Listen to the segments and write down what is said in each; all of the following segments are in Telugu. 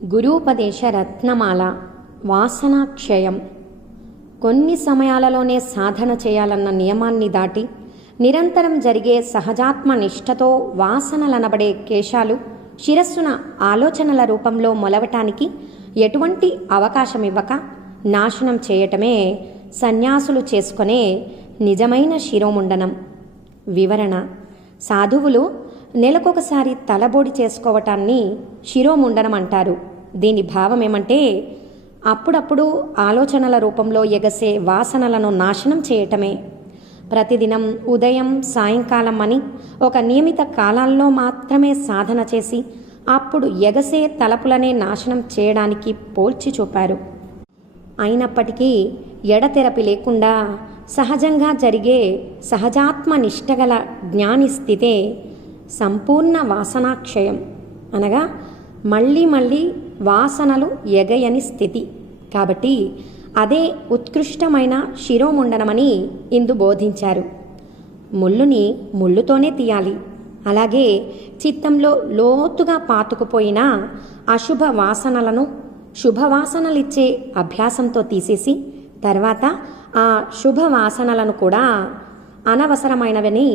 గురూపదేశ రత్నమాల. వాసనాక్షయం. కొన్ని సమయాలలోనే సాధన చేయాలన్న నియమాన్ని దాటి నిరంతరం జరిగే సహజాత్మ నిష్ఠతో వాసనలనబడే కేశాలు శిరస్సున ఆలోచనల రూపంలో మొలవటానికి ఎటువంటి అవకాశం ఇవ్వక నాశనం చేయటమే సన్యాసులు చేసుకునే నిజమైన శిరోముండనం. వివరణ: సాధువులు నెలకొకసారి తలబోడి చేసుకోవటాన్ని శిరోముండనం అంటారు. దీని భావం ఏమంటే, అప్పుడప్పుడు ఆలోచనల రూపంలో ఎగసే వాసనలను నాశనం చేయటమే. ప్రతిదినం ఉదయం సాయంకాలం అని ఒక నియమిత కాలాల్లో మాత్రమే సాధన చేసి అప్పుడు ఎగసే తలపులనే నాశనం చేయడానికి పోల్చి చూపారు. అయినప్పటికీ ఎడతెరపి లేకుండా సహజంగా జరిగే సహజాత్మ నిష్టగల జ్ఞాని స్థితే సంపూర్ణ వాసనాక్షయం, అనగా మళ్ళీ మళ్ళీ వాసనలు ఎగయని స్థితి. కాబట్టి అదే ఉత్కృష్టమైన శిరోముండనమని ఇందు బోధించారు. ముళ్ళుని ముళ్ళుతోనే తీయాలి. అలాగే చిత్తంలో లోతుగా పాతుకుపోయిన అశుభ వాసనలను శుభవాసనలిచ్చే అభ్యాసంతో తీసేసి తర్వాత ఆ శుభవాసనలను కూడా అనవసరమైనవని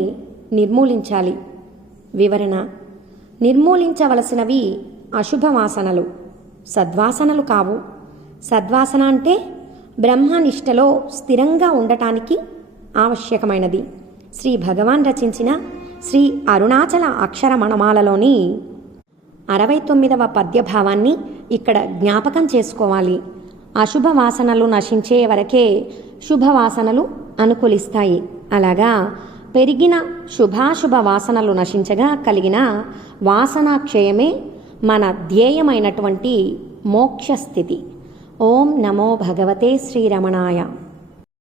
నిర్మూలించాలి. వివరణ: నిర్మూలించవలసినవి అశుభవాసనలు, సద్వాసనలు కావు. సద్వాసన అంటే బ్రహ్మనిష్టలో స్థిరంగా ఉండటానికి ఆవశ్యకమైనది. శ్రీ భగవాన్ రచించిన శ్రీ అరుణాచల అక్షరమణమాలలోని 69వ పద్యభావాన్ని ఇక్కడ జ్ఞాపకం చేసుకోవాలి. అశుభ వాసనలు నశించే వరకే శుభవాసనలు అనుకూలిస్తాయి. అలాగా పెరిగిన శుభాశుభ వాసనలు నశించగా కలిగిన వాసనాక్షయమే మన ధ్యేయమైనటువంటి మోక్షస్థితి. ఓం నమో భగవతే శ్రీరమణాయ.